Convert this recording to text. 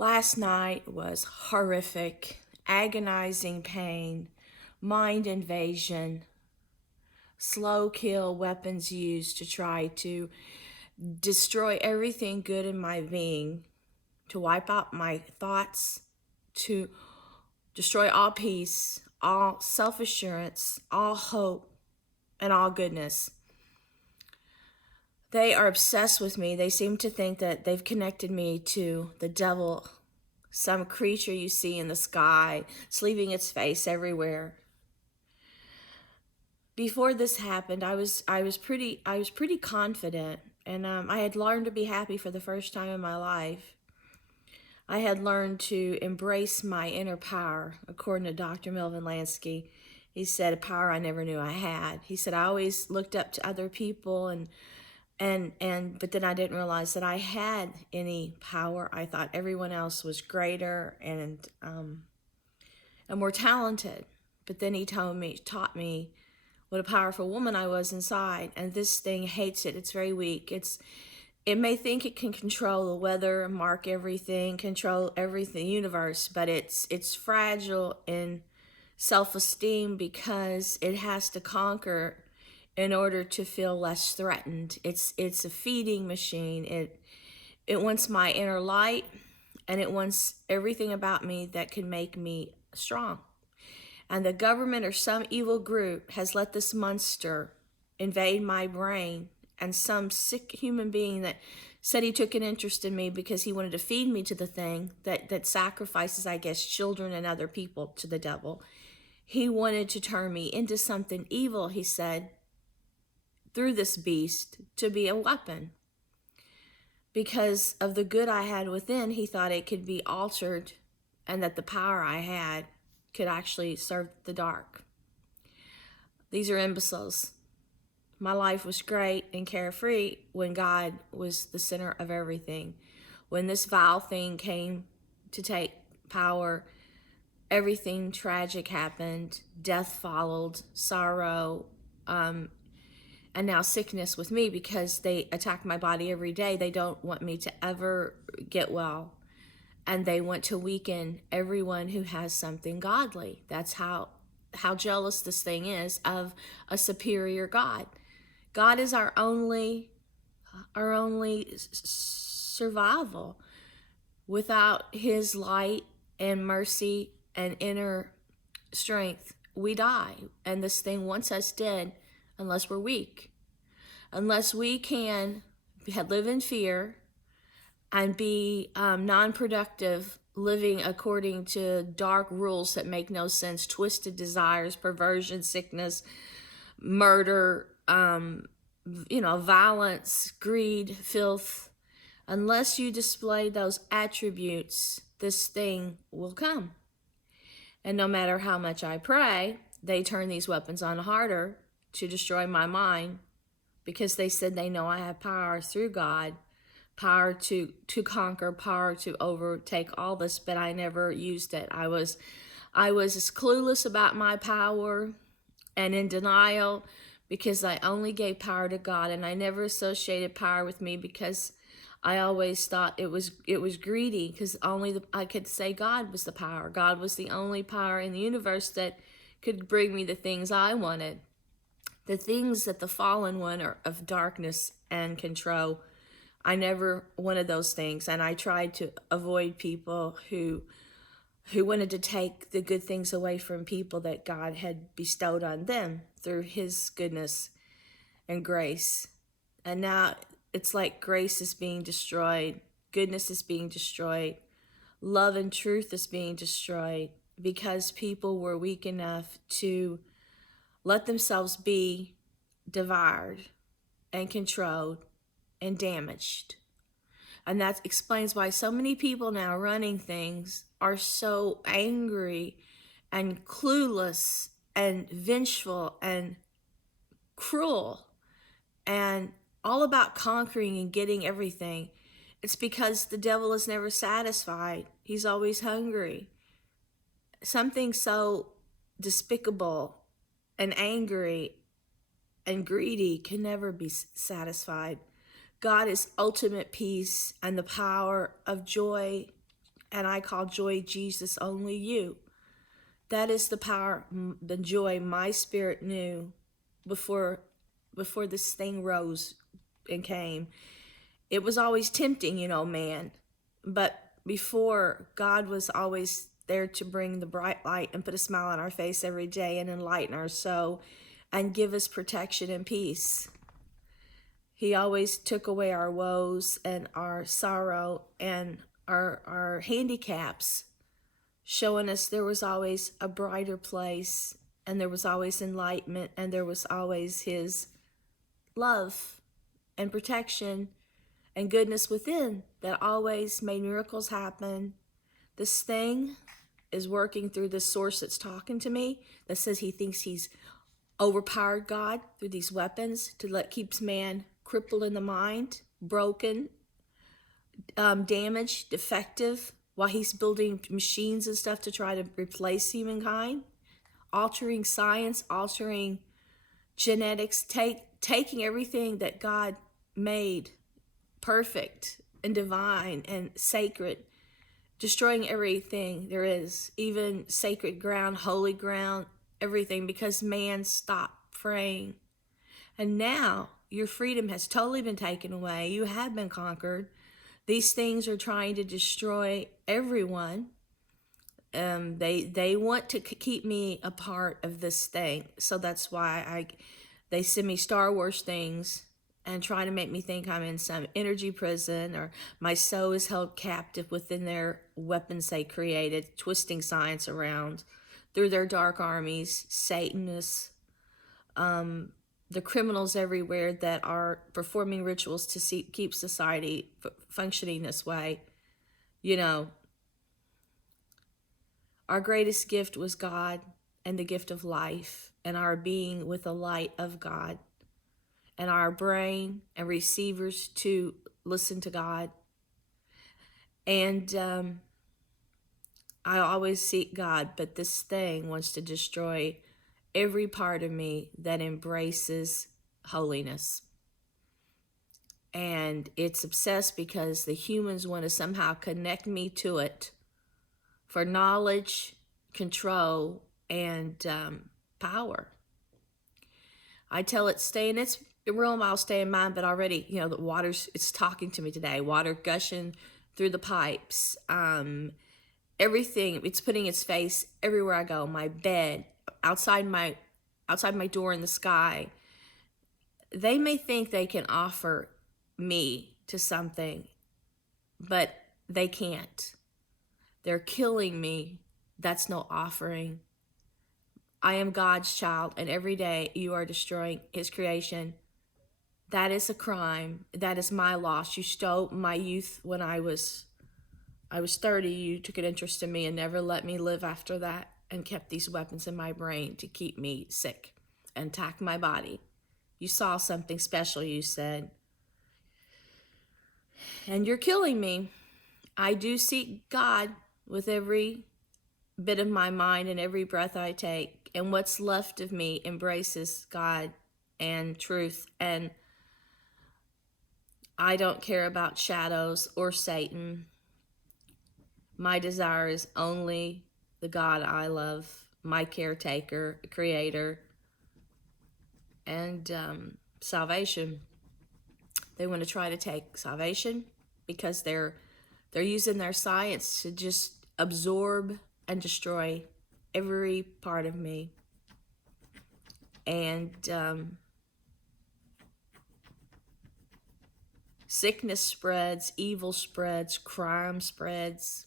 Last night was horrific, agonizing pain, mind invasion, slow kill weapons used to try to destroy everything good in my being, to wipe out my thoughts, to destroy all peace, all self-assurance, all hope, and all goodness. They are obsessed with me. They seem to think that they've connected me to the devil, some creature you see in the sky. It's leaving its face everywhere. Before this happened, I was pretty confident, and I had learned to be happy for the first time in my life. I had learned to embrace my inner power, according to Dr. Melvin Lansky. He said, a power I never knew I had. He said, I always looked up to other people but then I didn't realize that I had any power. I thought everyone else was greater and more talented. But then he taught me what a powerful woman I was inside. And this thing hates it. It's very weak. It may think it can control the weather, mark everything, control everything, the universe, but it's fragile in self-esteem because it has to conquer in order to feel less threatened. It's a feeding machine. It wants my inner light, and it wants everything about me that can make me strong. And the government or some evil group has let this monster invade my brain, and some sick human being that said he took an interest in me because he wanted to feed me to the thing that sacrifices, I guess, children and other people to the devil. He wanted to turn me into something evil, he said, through this beast, to be a weapon. Because of the good I had within, he thought it could be altered, and that the power I had could actually serve the dark. These are imbeciles. My life was great and carefree when God was the center of everything. When this vile thing came to take power, everything tragic happened. Death followed, sorrow, and now sickness with me because they attack my body every day. They don't want me to ever get well. And they want to weaken everyone who has something godly. That's how jealous this thing is of a superior God. God is our only survival. Without his light and mercy and inner strength, we die. And this thing wants us dead unless we're weak. Unless we can live in fear and be non-productive, living according to dark rules that make no sense, twisted desires, perversion, sickness, murder, violence, greed, filth. Unless you display those attributes, this thing will come. And no matter how much I pray, they turn these weapons on harder to destroy my mind, because they said they know I have power through God, power to conquer, power to overtake all this, but I never used it. I was as clueless about my power and in denial because I only gave power to God, and I never associated power with me because I always thought it was greedy, because I could say God was the power. God was the only power in the universe that could bring me the things I wanted. The things that the fallen one are of darkness and control. I never wanted those things, and I tried to avoid people who wanted to take the good things away from people that God had bestowed on them through his goodness and grace. And now it's like grace is being destroyed, goodness is being destroyed, love and truth is being destroyed, because people were weak enough to let themselves be devoured and controlled and damaged. And that explains why so many people now running things are so angry and clueless and vengeful and cruel and all about conquering and getting everything. It's because the devil is never satisfied. He's always hungry. Something so despicable and angry and greedy can never be satisfied. God is ultimate peace and the power of joy And I call joy, Jesus, only you. That is the power, the joy my spirit knew before this thing rose and came. It was always tempting, man. But before, God was always there to bring the bright light and put a smile on our face every day and enlighten our soul and give us protection and peace. He always took away our woes and our sorrow and our handicaps, showing us there was always a brighter place, and there was always enlightenment, and there was always his love and protection and goodness within that always made miracles happen. This thing is working through this source that's talking to me, that says he thinks he's overpowered God through these weapons to keeps man crippled in the mind, broken, damaged, defective, while he's building machines and stuff to try to replace humankind, altering science, altering genetics, taking everything that God made perfect and divine and sacred, destroying everything there is, even sacred ground, holy ground, everything, because man stopped praying. And now your freedom has totally been taken away. You have been conquered. These things are trying to destroy everyone. They want to keep me a part of this thing. So that's why they send me Star Wars things and try to make me think I'm in some energy prison, or my soul is held captive within their weapons they created, twisting science around through their dark armies, Satanists, the criminals everywhere that are performing rituals to keep society functioning this way. Our greatest gift was God and the gift of life and our being with the light of God and our brain and receivers to listen to God. And I always seek God, but this thing wants to destroy every part of me that embraces holiness. And it's obsessed because the humans want to somehow connect me to it for knowledge, control, and power. I tell it, stay in its realm, I'll stay in mine, but already, the it's talking to me today. Water gushing through the pipes. Everything, it's putting its face everywhere I go. My bed, outside my door in the sky. They may think they can offer me to something, but they can't. They're killing me. That's no offering. I am God's child, and every day you are destroying his creation. That is a crime. That is my loss. You stole my youth when I was 30. You took an interest in me and never let me live after that, and kept these weapons in my brain to keep me sick and attack my body. You saw something special, you said. And you're killing me. I do seek God with every bit of my mind and every breath I take. And what's left of me embraces God and truth. And I don't care about shadows or Satan. My desire is only the God I love, my caretaker, creator, and salvation. They want to try to take salvation because they're using their science to just absorb and destroy every part of me. And sickness spreads, evil spreads, crime spreads.